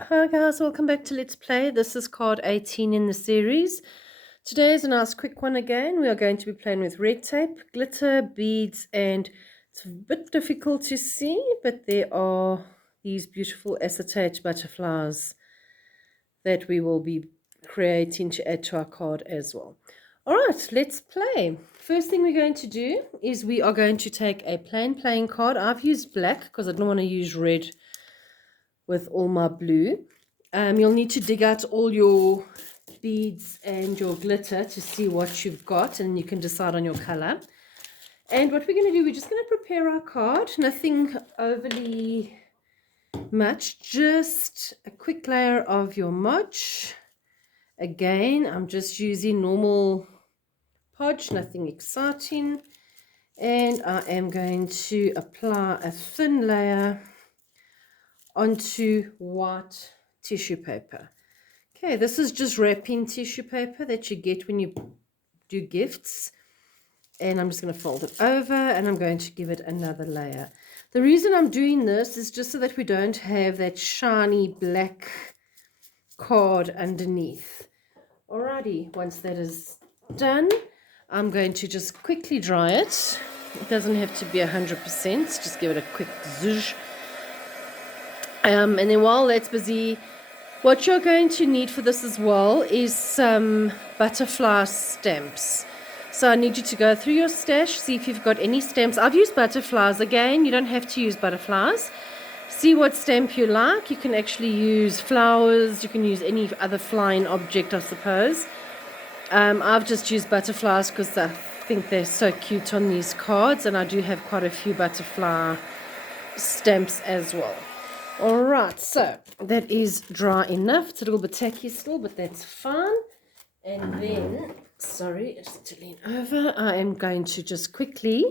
Hi guys, welcome back to Let's Play. This is card 18 in the series. Today is a nice quick one again. We are going to be playing with red tape, glitter, beads, and it's a bit difficult to see, but there are these beautiful acetate butterflies that we will be creating to add to our card as well. Alright, let's play. First thing we're going to do is we are going to take a plain playing card. I've used black because I don't want to use red with all my blue. You'll need to dig out all your beads and your glitter to see what you've got, and you can decide on your color. And what we're going to do, we're just going to prepare our card. Nothing overly much, just a quick layer of your modge. Again, I'm just using normal podge, nothing exciting. And I am going to apply a thin layer onto white tissue paper. Okay, this is just wrapping tissue paper that you get when you do gifts. And I'm just going to fold it over and I'm going to give it another layer. The reason I'm doing this is just so that we don't have that shiny black card underneath. Alrighty, once that is done, I'm going to just quickly dry it. It doesn't have to be 100%, just give it a quick zhuzh. And then while that's busy, what you're going to need for this as well is some butterfly stamps. So I need you to go through your stash, see if you've got any stamps. I've used butterflies. Again, you don't have to use butterflies. See what stamp you like. You can actually use flowers. You can use any other flying object, I suppose. I've just used butterflies because I think they're so cute on these cards. And I do have quite a few butterfly stamps as well. Alright, so that is dry enough. It's a little bit tacky still, but that's fine. And then, sorry, just to lean over, I am going to just quickly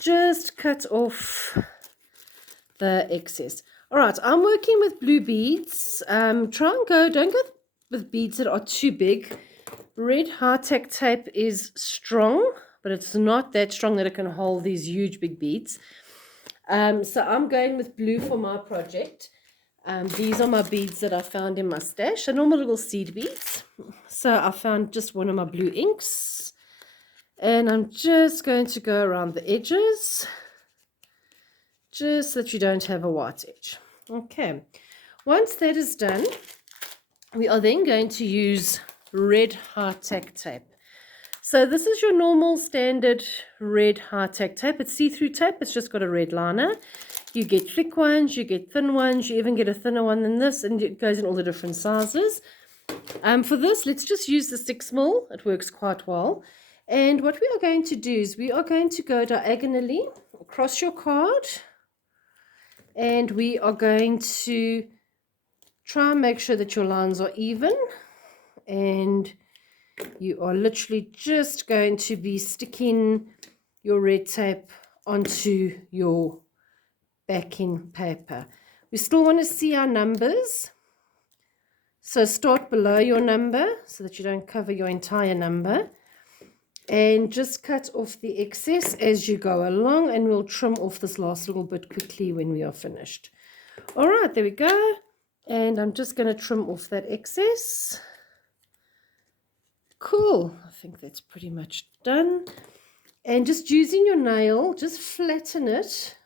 just cut off the excess. Alright, I'm working with blue beads. Don't go with beads that are too big. Red high-tack tape is strong, but it's not that strong that it can hold these huge big beads. So I'm going with blue for my project. These are my beads that I found in my stash. They're normal little seed beads. So I found just one of my blue inks. And I'm just going to go around the edges, just so that you don't have a white edge. Okay. Once that is done, we are then going to use red high-tack tape. So this is your normal standard red high-tack tape. It's see-through tape. It's just got a red liner. You get thick ones, you get thin ones, you even get a thinner one than this, and it goes in all the different sizes. For this, let's just use the 6mm. It works quite well. And what we are going to do is we are going to go diagonally across your card, and we are going to try and make sure that your lines are even, and you are literally just going to be sticking your red tape onto your backing paper. We still want to see our numbers, so start below your number so that you don't cover your entire number, and just cut off the excess as you go along, and we'll trim off this last little bit quickly when we are finished. All right, there we go. And I'm just going to trim off that excess. Cool, I think that's pretty much done. And just using your nail, just flatten it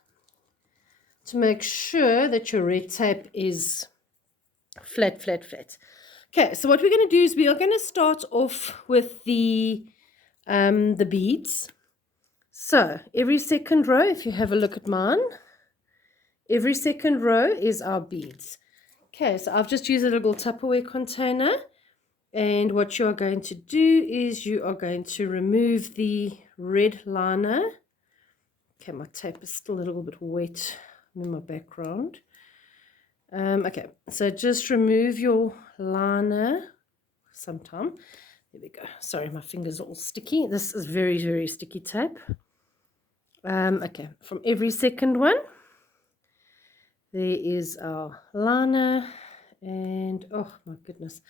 to make sure that your red tape is flat. Okay, so what we're going to do is we are going to start off with the beads. So every second row, if you have a look at mine, every second row is our beads. Okay, so I've just used a little Tupperware container. And what you are going to do is you are going to remove the red liner. Okay, my tape is still a little bit wet in my background. Okay, so just remove your liner sometime. There we go. Sorry, my fingers are all sticky. This is very, very sticky tape. Okay, from every second one, there is our liner. And oh my goodness.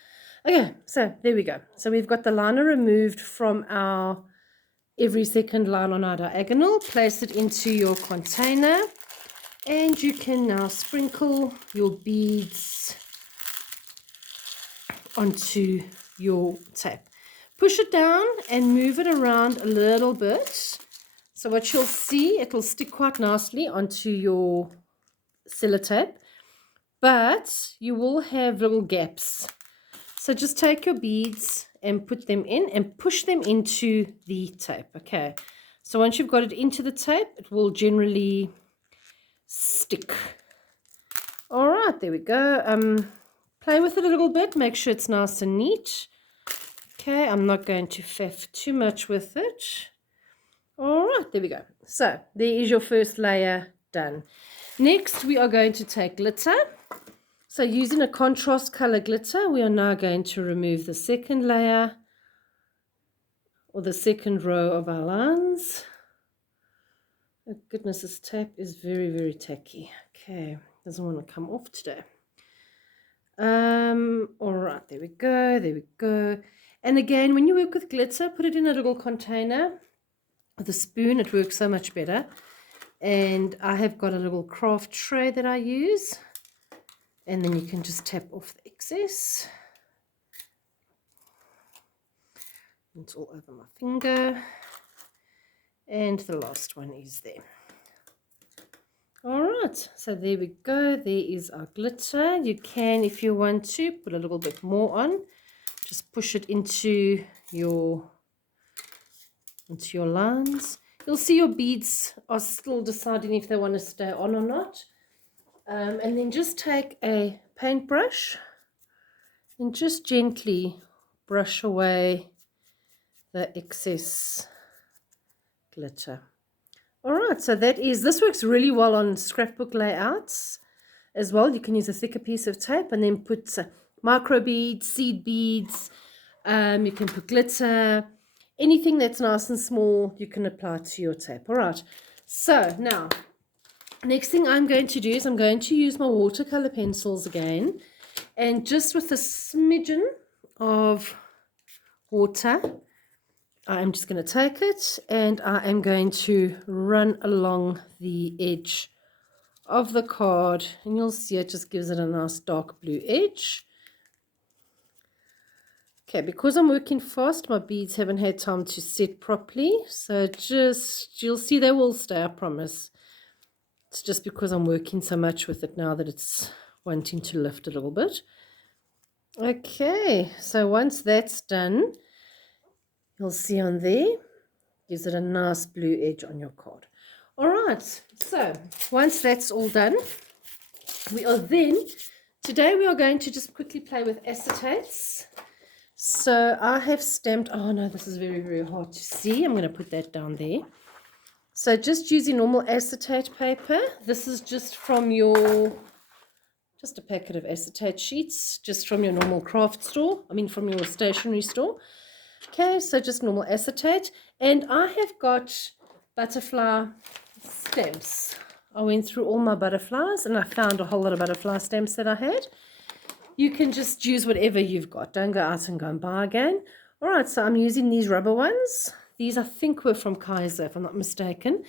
Okay, so there we go. So we've got the liner removed from our every second line on our diagonal. Place it into your container. And you can now sprinkle your beads onto your tape. Push it down and move it around a little bit. So what you'll see, it will stick quite nicely onto your sellotape, but you will have little gaps. So just take your beads and put them in and push them into the tape. Okay, so once you've got it into the tape, it will generally stick. All right, there we go. Play with it a little bit, make sure it's nice and neat. Okay, I'm not going to faff too much with it. All right, there we go. So there is your first layer done. Next, we are going to take glitter. So using a contrast color glitter, we are now going to remove the second layer or the second row of our lines. Oh goodness, this tape is very, very tacky. Okay, doesn't want to come off today. All right, there we go, there we go. And again, when you work with glitter, put it in a little container with a spoon. It works so much better. And I have got a little craft tray that I use, and then you can just tap off the excess. It's all over my finger, and the last one is there. All right, so there we go. There is our glitter. You can, if you want to, put a little bit more on. Just push it into your lines. You'll see your beads are still deciding if they want to stay on or not. And then just take a paintbrush and just gently brush away the excess glitter. All right, so this works really well on scrapbook layouts as well. You can use a thicker piece of tape and then put micro beads, seed beads. You can put glitter, anything that's nice and small, you can apply to your tape. All right, so now, next thing I'm going to do is I'm going to use my watercolor pencils again, and just with a smidgen of water, I'm just going to take it and I am going to run along the edge of the card, and you'll see it just gives it a nice dark blue edge. Okay, because I'm working fast, my beads haven't had time to set properly, so you'll see they will stay, I promise. It's just because I'm working so much with it now that it's wanting to lift a little bit. Okay, so once that's done, you'll see on there, gives it a nice blue edge on your card. All right, so once that's all done, today we are going to just quickly play with acetates. So I have stamped, oh no, this is very, very hard to see. I'm going to put that down there. So just using normal acetate paper. This is just from just a packet of acetate sheets, just from your normal craft store, from your stationery store. Okay, so just normal acetate. And I have got butterfly stamps. I went through all my butterflies and I found a whole lot of butterfly stamps that I had. You can just use whatever you've got. Don't go out and go and buy again. All right, so I'm using these rubber ones. These I think were from Kaiser, if I'm not mistaken.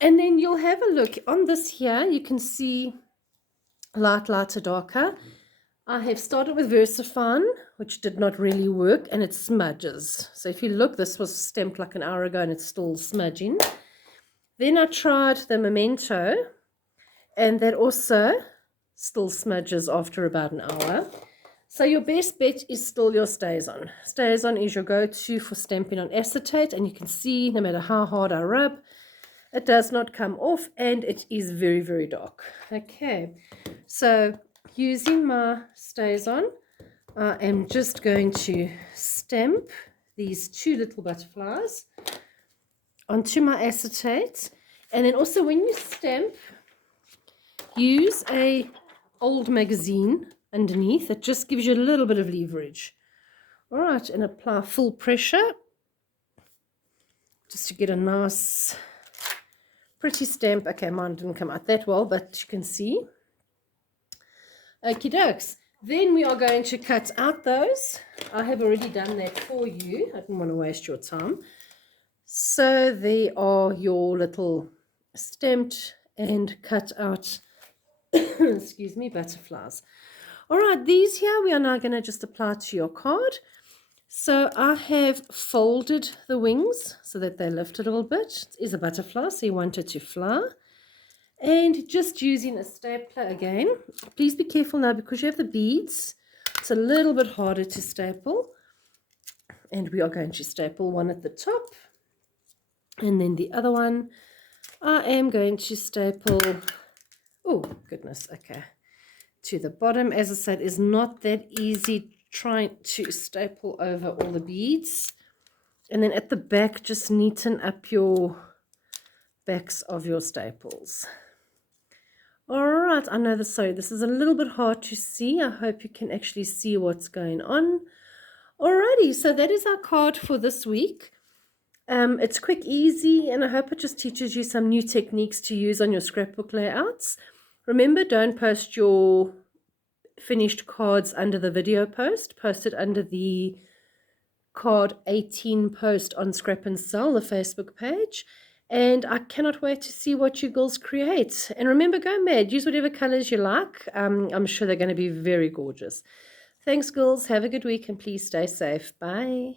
And then you'll have a look. On this here, you can see lighter, darker. I have started with VersaFine, which did not really work, and it smudges. So if you look, this was stamped like an hour ago and it's still smudging. Then I tried the Memento, and that also still smudges after about an hour. So your best bet is still your StazOn. StazOn is your go-to for stamping on acetate, and you can see no matter how hard I rub, it does not come off, and it is very, very dark. Okay, so using my StazOn, I am just going to stamp these two little butterflies onto my acetate. And then also when you stamp, use a old magazine underneath. It just gives you a little bit of leverage. All right, and apply full pressure just to get a nice pretty stamp. Okay, mine didn't come out that well, but you can see. Okie dokes. Then we are going to cut out those. I have already done that for you. I didn't want to waste your time. So they are your little stamped and cut out, excuse me, butterflies. All right, these here we are now going to just apply to your card. So I have folded the wings so that they lift a little bit. It is a butterfly, so you want it to fly. And just using a stapler again. Please be careful now because you have the beads. It's a little bit harder to staple. And we are going to staple one at the top. And then the other one, I am going to staple, oh goodness, okay, to the bottom. As I said, it's not that easy trying to staple over all the beads. And then at the back, just neaten up your backs of your staples. All right, I know this is a little bit hard to see. I hope you can actually see what's going on. Alrighty, so that is our card for this week. It's quick, easy, and I hope it just teaches you some new techniques to use on your scrapbook layouts. Remember, don't post your finished cards under the video post. Post it under the card 18 post on Scrap and Sell, the Facebook page. And I cannot wait to see what you girls create. And remember, go mad. Use whatever colors you like. I'm sure they're going to be very gorgeous. Thanks, girls. Have a good week and please stay safe. Bye.